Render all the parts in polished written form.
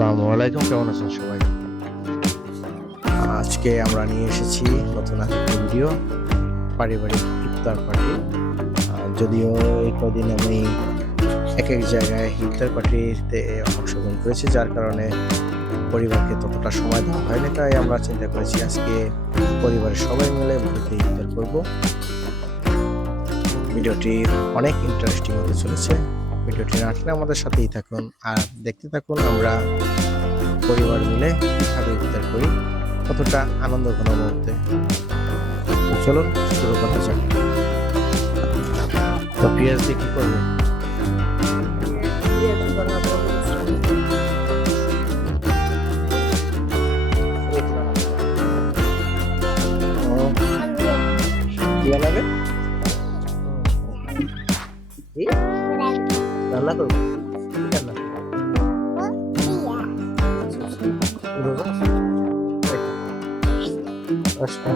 আসসালামু আলাইকুম, কেমন আছেন সবাই? আজকে আমরা নিয়ে এসেছি নতুন আরেকটি ভিডিও, পারিবারিক ইফতার পার্টি। যদিও এই কদিন আমি এক এক জায়গায় ইফতার পার্টিতে অংশগ্রহণ করেছি, যার কারণে পরিবারকে ততটা সময় দেওয়া হয়নি। তাই আমরা চিন্তা করেছি আজকে পরিবারের সবাই মিলে বাড়িতে ইফতার করব। ভিডিওটি অনেক ইন্টারেস্টিং হতে চলেছে। ভিডিওটি না টেনে আমাদের সাথেই থাকুন আর দেখতে থাকুন আমরা পরিবার মিলে কিভাবে ইফতার করি, কতটা আনন্দ ঘন মুহূর্তে। চলুন শুরু করা যাক। তো পেঁয়াজ দিয়ে কি করবে? বানাবে রান্না করবো, রান্না আচ্ছা।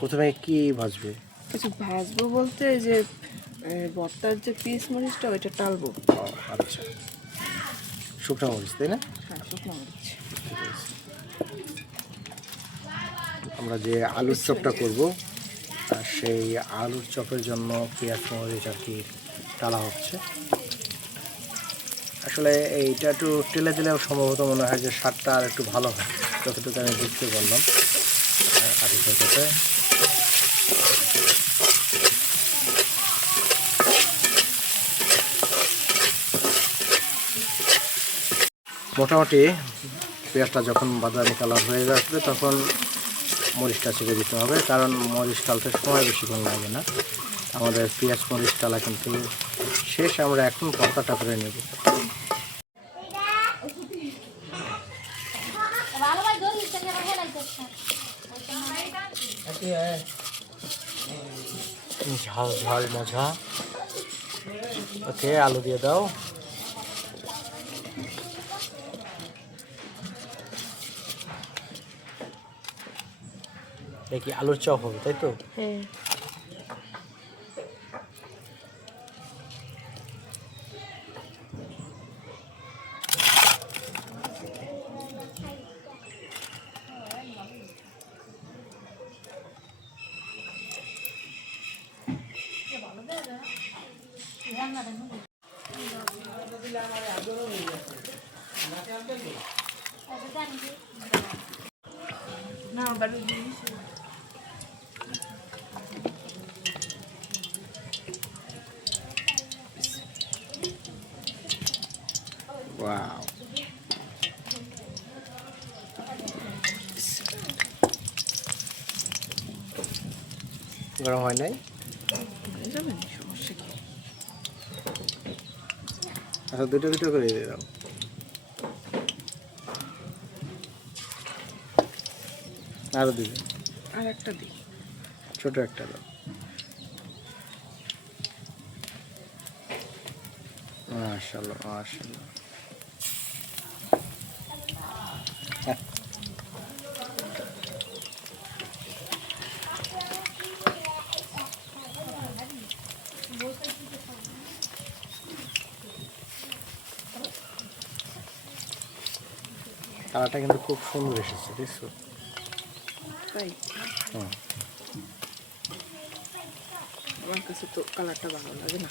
প্রথমে কি ভাজবে? কিছু ভাজবো বলতে যে ভর্তার যে পিস মরিচটা ওইটা টালবো। আচ্ছা, শুকনো মরিচ তাই না? হ্যাঁ, শুকনো মরিচ। আমরা যে আলুর চপটা করব সেই আলুর চপের জন্য পেঁয়াজ মরিচ আর কি টালা হচ্ছে। আসলে এইটা একটু টেলে দিলেও সম্ভবত মনে হয় যে স্বাদটা আর একটু ভালো হয়, যতটুকু আমি বুঝতে পারলাম আলুর চপে। মোটামুটি পেঁয়াজটা যখন বাদামি কালার হয়ে আসবে তখন মরিচটা ছেড়ে দিতে হবে, কারণ মরিচ টালতে সময় বেশিক্ষণ লাগে না। আমাদের পেঁয়াজ মরিচ টালা কিন্তু শেষ। আমরা এখন ভর্তাটা করে নেব। ঝাল ঝাল মজা। ওকে, আলু দিয়ে দাও। দেখি আলুর চপ হবে, তাই তো? হ্যাঁ। না বালু জিনিস ওয়াও, গরম হয় নাই? হয়ে যাবে, সমস্যা কি? আচ্ছা, দুটো দুটো করে দিয়ে দাও। আরো দিবে, আর একটা দিই। ছোট একটা দাও। মাশাআল্লাহ মাশাআল্লাহ। কালারটা কিন্তু খুব সুন্দর এসেছে, দেখছো? তাই হুম। আমার কাছে তো কালারটা ভালো লাগে না,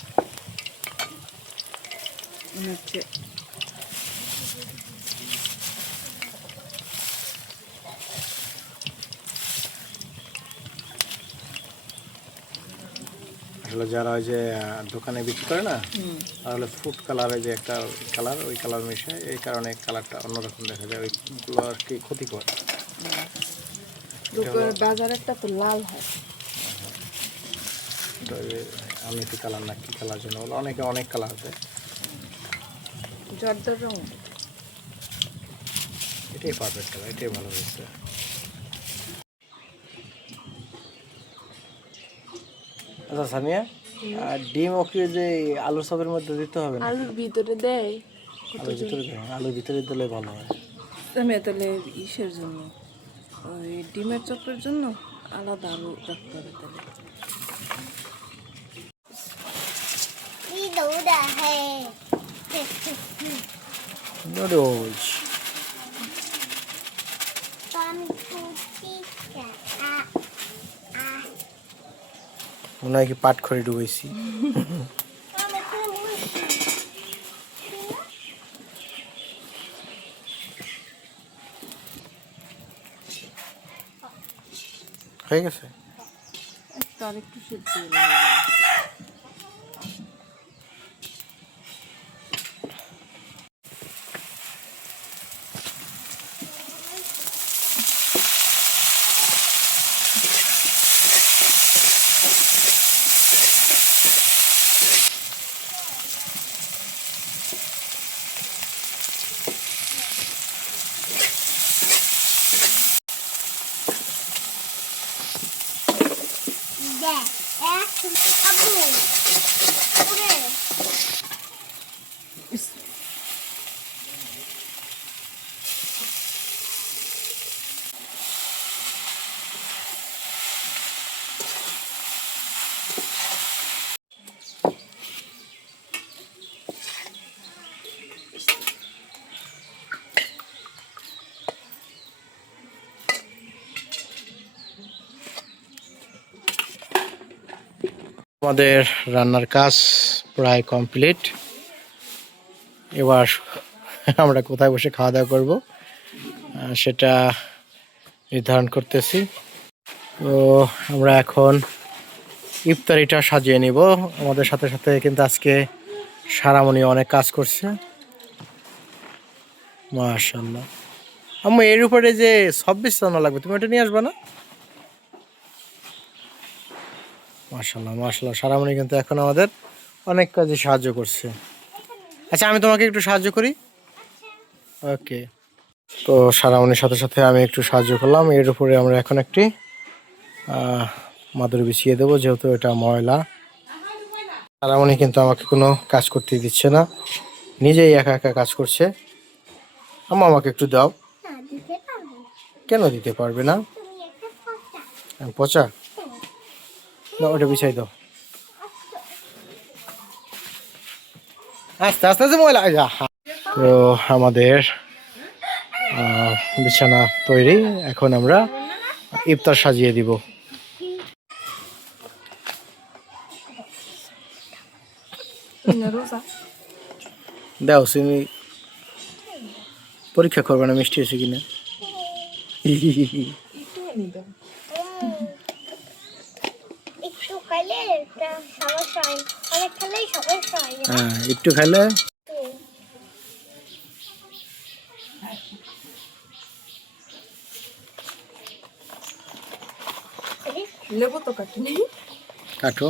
মনে হচ্ছে আসলে যারা ওই যে দোকানে বিক্রি করে না, তাহলে ফুড কালারের যে একটা কালার, ওই কালার মিশে, এই কারণে কালারটা অন্যরকম দেখা যায়, ওইগুলো আর কি ক্ষতিকর। বাজারেরটা তো লাল হয়। আমেথি কালার না কি কালার জন্য বলে, অনেকে অনেক কালার আছে। জর্দার রং এটাই পারফেক্ট কালার, এটাই ভালো হয়েছে। আচ্ছা সামিয়া, ডিম ওকে যে আলু চপের মধ্যে দিতে হবে না? আলুর ভিতরে দেয়। আলুর ভিতরে দেয়, আলুর ভিতরে দিলে ভালো হয়। আমি তাহলে ইসের জন্য, ওই ডিমের চপের জন্য আলাদা আলু রাখতে হবে তাহলে। নুডলস মনে হয় কি পাট খড়ি ডুবেছি। হয়ে গেছে। তার একটু সিদ্ধ আমাদের রান্নার কাজ প্রায় কমপ্লিট। এবার আমরা কোথায় বসে খাওয়া দাওয়া করবো সেটা নির্ধারণ করতেছি। তো আমরা এখন ইফতারিটা সাজিয়ে নিব। আমাদের সাথে সাথে কিন্তু আজকে সারামণি অনেক কাজ করছে, মাশাআল্লাহ। আম্মু এর উপরে যে 26 রান্না লাগবে, তুমি ওটা নিয়ে আসবে না? মাশাআল্লাহ মাশাআল্লাহ, সারামণি কিন্তু এখন আমাদের অনেক কাজে সাহায্য করছে। আচ্ছা আমি তোমাকে একটু সাহায্য করি। ওকে, তো সারামণির সাথে সাথে আমি একটু সাহায্য করলাম। এর উপরে আমরা এখন একটি মাদুর বিছিয়ে দেবো, যেহেতু এটা ময়লা। সারামণি কিন্তু আমাকে কোনো কাজ করতে দিচ্ছে না, নিজেই একা একা কাজ করছে। আম্মা আমাকে একটু দাও। কেন দিতে পারবে না? পচা না, ওটা বিছাই দাও। আস্তে আস্তে ময়লা। তো আমাদের বিছানা তৈরি, এখন আমরা ইফতার সাজিয়ে দিব। দাও তুমি পরীক্ষা করবে না মিষ্টি আছে কিনা। হ্যাঁ, একটু খাইলে লেবু তো কাটিনি। কাটো।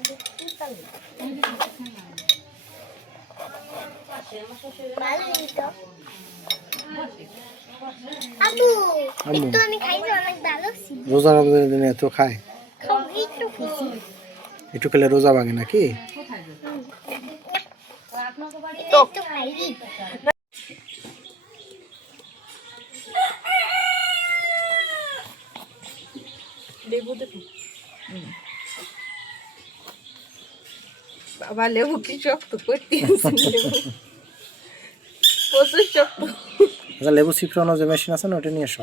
আবু আম্মু একটু আমি খাইছি অনেক ভালো ছিল রোজা রমজানের দিনে এত খায়, খাও একটু খাইছি একটু খেলে রোজা ভাঙে নাকি? একটু খাইছি লেবু দেখো বাবা, লেবু কি শক্ত করতে লেবু প্রচুর শক্ত। আচ্ছা, লেবু চিপড়ানো যে মেশিন আছে না, ওটা নিয়ে এসো।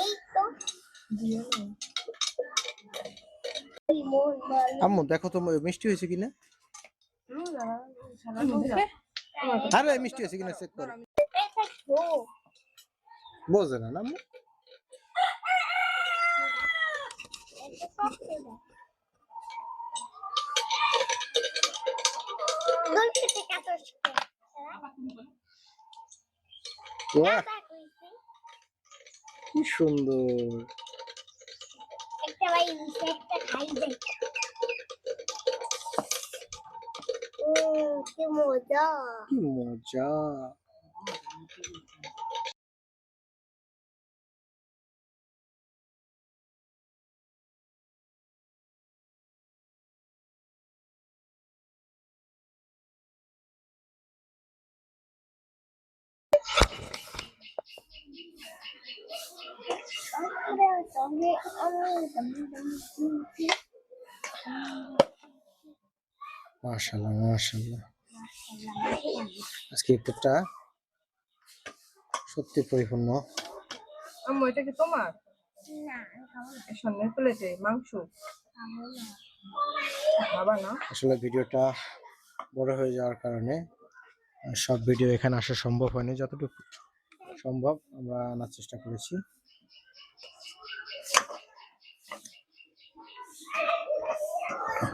এই তো মন ভালো আম্মু দেখো তো মিষ্টি হয়েছে কিনা। আরে মিষ্টি হয়েছে কিনা চেক করো। এই থাকো বোঝে না না আম্মু। দোল খেতে কাটো বাহ, কি সুন্দর। একটা ভাই একটা খাই যাই কি মজা কি মজা। মাশাআল্লাহ মাশাআল্লাহ, আজকে একটা সত্যি পরিপূর্ণ। আম্মু এটা কি তোমার? না খাবো না সামনের প্লেটে মাংস খাবো না খাবা না? আসলে ভিডিওটা বড় হয়ে যাওয়ার কারণে সব ভিডিও এখানে আসা সম্ভব হয়নি, যতটুকু সম্ভব আমরা আনার চেষ্টা করেছি।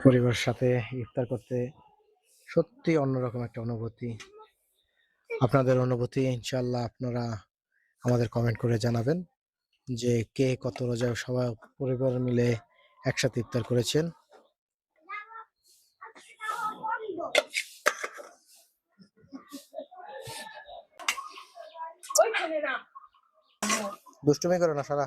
পরিবারের সাথে ইফতার করতে সত্যি অন্যরকম একটা অনুভূতি। আপনাদের অনুভূতি ইনশাল্লাহ আপনারা আমাদের কমেন্ট করে জানাবেন যে কে কত রোজা সবাই পরিবার মিলে একসাথে ইফতার করেছেন। দুষ্টুমি করো না সারা।